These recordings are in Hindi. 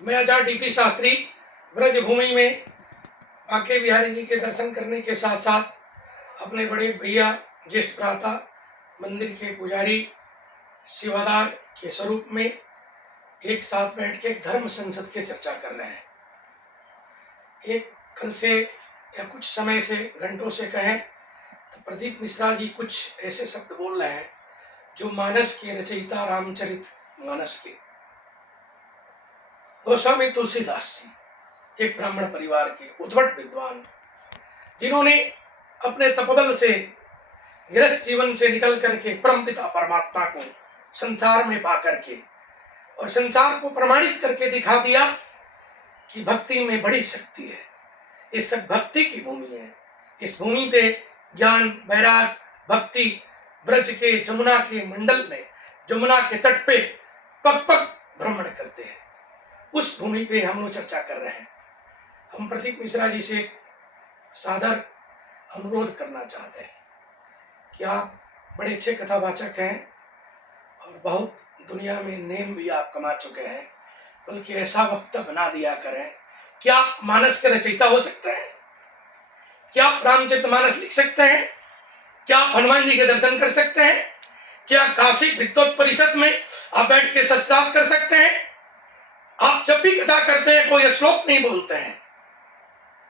मैं आचार्य टीपी शास्त्री ब्रज भूमि में बांके बिहारी जी के दर्शन करने के साथ साथ अपने बड़े भैया ज्येष्ठ भ्राता मंदिर के पुजारी सेवादार के स्वरूप में एक साथ बैठ के धर्म संसद की चर्चा कर रहे हैं। एक कल से या कुछ समय से घंटों से कहें तो प्रदीप मिश्रा जी कुछ ऐसे शब्द बोल रहे हैं जो मानस के रचयिता रामचरित मानस के गोस्वामी तुलसीदास जी एक ब्राह्मण परिवार के उद्भट विद्वान, जिन्होंने अपने तपबल से गृहस्थ जीवन से निकल करके परमपिता परमात्मा को संसार में पा करके और संसार को प्रमाणित करके दिखा दिया कि भक्ति में बड़ी शक्ति है। इस सब भक्ति की भूमि है। इस भूमि पे ज्ञान वैराग भक्ति ब्रज के जमुना के मंडल में जमुना के तट पे पग पग भ्रमण करते हैं। उस भूमि पे हम लोग चर्चा कर रहे हैं। हम प्रदीप मिश्रा जी से सादर अनुरोध करना चाहते हैं कि आप बड़े अच्छे कथावाचक हैं और बहुत दुनिया में नेम भी आप कमा चुके हैं, बल्कि ऐसा वक्त बना दिया करें। क्या आप मानस के रचयिता हो सकते हैं? क्या आप रामचरितमानस लिख सकते हैं? क्या आप हनुमान जी के दर्शन कर सकते हैं? क्या काशी विद्वत परिषद में आप बैठ के शास्त्रार्थ कर सकते हैं? आप जब भी कथा करते हैं कोई श्लोक नहीं बोलते हैं,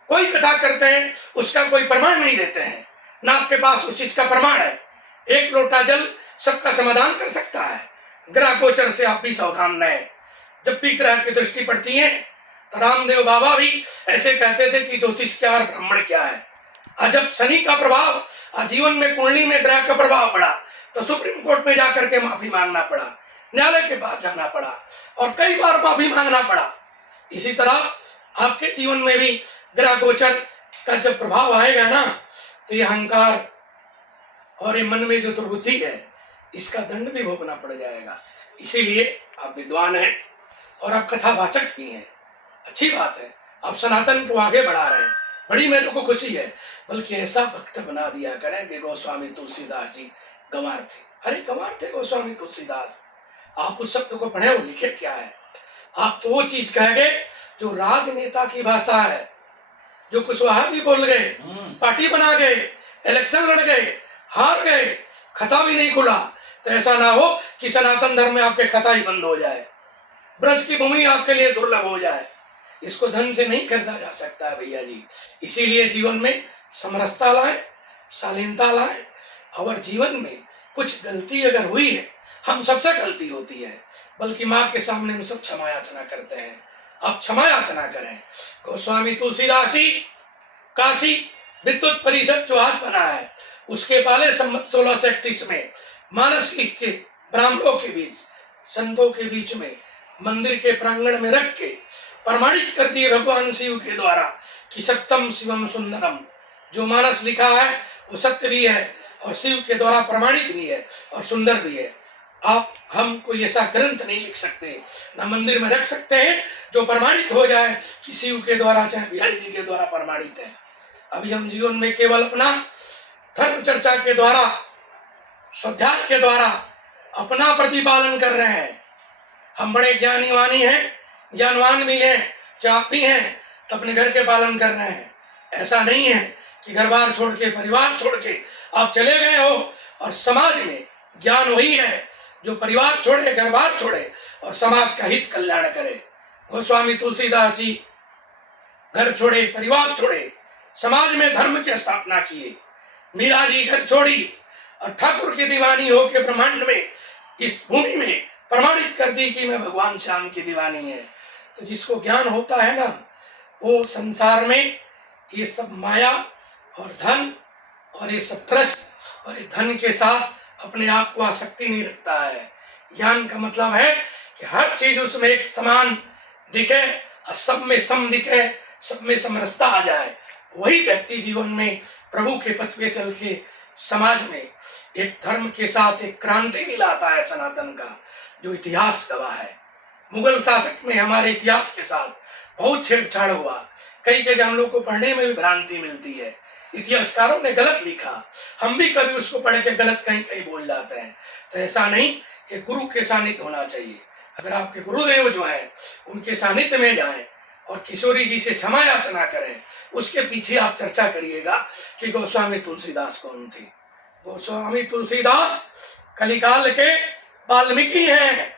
कोई कथा करते हैं उसका कोई प्रमाण नहीं देते हैं, ना आपके पास उस चीज का प्रमाण है। एक लोटा जल सबका समाधान कर सकता है। ग्रह गोचर से आप भी सावधान रहें। जब भी ग्रह की दृष्टि पड़ती है तो रामदेव बाबा भी ऐसे कहते थे कि ज्योतिष क्या और ब्राह्मण क्या है। आज जब शनि का प्रभाव जीवन में कुंडली में ग्रह का प्रभाव पड़ा तो सुप्रीम कोर्ट में जाकर के माफी मांगना पड़ा, न्यायालय के पास जाना पड़ा और कई बार माफी मांगना पड़ा। इसी तरह आपके जीवन में भी ग्रह गोचर का जब प्रभाव आएगा ना तो ये अहंकार और ये मन में जो दुर्बुद्धि है इसका दंड भी भोगना पड़ जाएगा। इसीलिए आप विद्वान हैं और आप कथावाचक भी हैं, अच्छी बात है। आप सनातन को आगे बढ़ा रहे हैं, बड़ी मेरे को खुशी है। बल्कि ऐसा भक्त बना दिया करें कि गोस्वामी तुलसीदास जी गंवार थे। अरे गंवार थे गोस्वामी तुलसीदास। आप उस शब्द को पढ़े वो लिखे क्या है? आप तो वो चीज कहेंगे जो राजनेता की भाषा है, जो कुशवाहा भी बोल गए, पार्टी बना गए, इलेक्शन लड़ गए, हार गए, खाता भी नहीं खुला। तो ऐसा ना हो कि सनातन धर्म में आपके खाता ही बंद हो जाए, ब्रज की भूमि आपके लिए दुर्लभ हो जाए। इसको धन से नहीं खरीदा जा सकता है भैया जी। इसीलिए जीवन में समरसता लाए, शालीनता लाए और जीवन में कुछ गलती अगर हुई है, हम सबसे गलती होती है, बल्कि माँ के सामने हम सब क्षमा याचना करते हैं। आप क्षमा याचना करें। गोस्वामी तुलसीदास जी काशी विद्वत परिषद जो आज बना है उसके पहले संवत 1631 में मानस लिख के ब्राह्मणों के बीच संतों के बीच में मंदिर के प्रांगण में रख के प्रमाणित कर दिए भगवान शिव के द्वारा कि सत्यम शिवम सुंदरम। जो मानस लिखा है वो सत्य भी है और शिव के द्वारा प्रमाणित भी है और सुंदर भी है। आप हम कोई ऐसा ग्रंथ नहीं लिख सकते, ना मंदिर में रख सकते हैं जो प्रमाणित हो जाए कि शिव के द्वारा चाहे बिहारी जी के द्वारा प्रमाणित है। अभी हम जीवन में केवल अपना धर्म चर्चा के द्वारा, स्वाध्याय के द्वारा अपना प्रतिपालन कर रहे हैं। हम बड़े ज्ञानी वानी हैं, ज्ञानवान भी हैं, चाप भी हैं, तो अपने घर के पालन कर रहे हैं। ऐसा नहीं है कि घर बार छोड़ के परिवार छोड़ के आप चले गए हो। और समाज में ज्ञान वही है जो परिवार छोड़े, घर बार छोड़े और समाज का हित कल्याण करे। गोस्वामी तुलसीदास जी घर छोड़े, परिवार छोड़े, समाज में धर्म की स्थापना किए। मीरा जी घर छोड़ी और ठाकुर की दीवानी होकर ब्रह्मांड में इस भूमि में प्रमाणित कर दी कि मैं भगवान श्याम की दीवानी है। तो जिसको ज्ञान होता है ना वो संसार में ये सब माया और धन और ये सब ट्रस्ट और ये धन के साथ अपने आप को आसक्ति नहीं रखता है। ज्ञान का मतलब है कि हर चीज उसमें एक समान दिखे और सब में सम दिखे, सब में समरसता आ जाए। वही व्यक्ति जीवन में प्रभु के पथ पे चल के समाज में एक धर्म के साथ एक क्रांति भी लाता है सनातन का, जो इतिहास गवाह है। मुगल शासक में हमारे इतिहास के साथ बहुत छेड़छाड़ हुआ। कई जगह हम लोग को पढ़ने में भी भ्रांति मिलती है, इतिहासकारों ने गलत लिखा, हम भी कभी उसको पढ़ के गलत कहीं कहीं बोल जाते हैं। तो ऐसा नहीं, ये गुरु के सानिध्य होना चाहिए। अगर आपके गुरुदेव जो हैं उनके सानिध्य में जाएं और किशोरी जी से क्षमा याचना करें, उसके पीछे आप चर्चा करिएगा कि गोस्वामी तुलसीदास कौन थे। गोस्वामी तुलसीदास कलिकाल के वाल्मीकि हैं।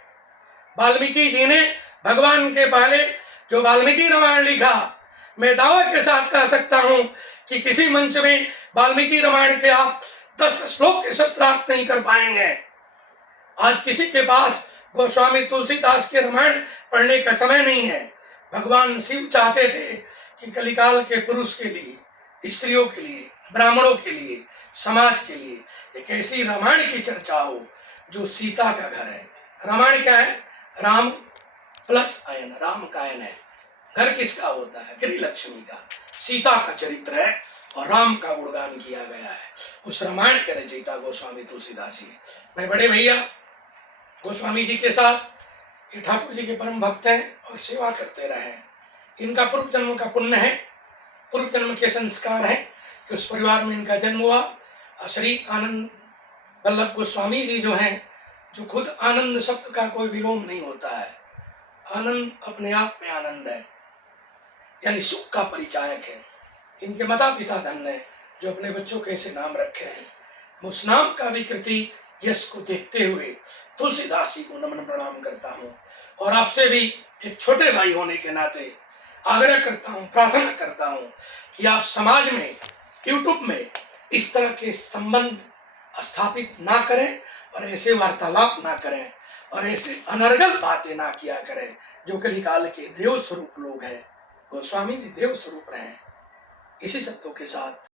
वाल्मीकि जी ने भगवान के पहले जो वाल्मीकि रामायण लिखा, मैं दावा के साथ कह सकता हूं कि किसी मंच में वाल्मीकि रामायण के आप 10 श्लोक के शस्त्रार्थ नहीं कर पाएंगे। आज किसी के पास गोस्वामी तुलसीदास के रामायण पढ़ने का समय नहीं है। भगवान शिव चाहते थे कि कलिकाल के पुरुष के लिए, स्त्रियों के लिए, ब्राह्मणों के लिए, समाज के लिए एक ऐसी रामायण की चर्चा हो जो सीता का घर है। रामायण क्या है? राम प्लस अयन, राम का अयन है। घर किसका होता है? गृह लक्ष्मी का। सीता का चरित्र है और राम का गुणगान किया गया है। उस रामायण के रचयिता गोस्वामी तुलसीदास जी। मैं बड़े भैया गोस्वामी जी के साथ ये ठाकुर जी के परम भक्त हैं और सेवा करते रहे। इनका पूर्व जन्म का पुण्य है, पूर्व जन्म के संस्कार हैं कि उस परिवार में इनका जन्म हुआ। श्री आनंद वल्लभ गोस्वामी जी जो हैं, जो खुद आनंद शब्द का कोई विलोम नहीं होता है। आनंद अपने आप में आनंद है, यानी सुख का परिचायक है। इनके माता पिता धन्य है जो अपने बच्चों के ऐसे नाम रखे हैं। उस नाम का विकृति यश को देखते हुए तुलसीदास जी को नमन प्रणाम करता हूँ और आपसे भी एक छोटे भाई होने के नाते आग्रह करता हूँ, प्रार्थना करता हूँ कि आप समाज में, यूट्यूब में इस तरह के संबंध स्थापित ना करें और ऐसे वार्तालाप ना करें और ऐसे अनर्गल बातें ना किया करें जो कलिकाल के देव स्वरूप लोग हैं। गोस्वामी जी देव स्वरूप रहे। इसी शब्दों के साथ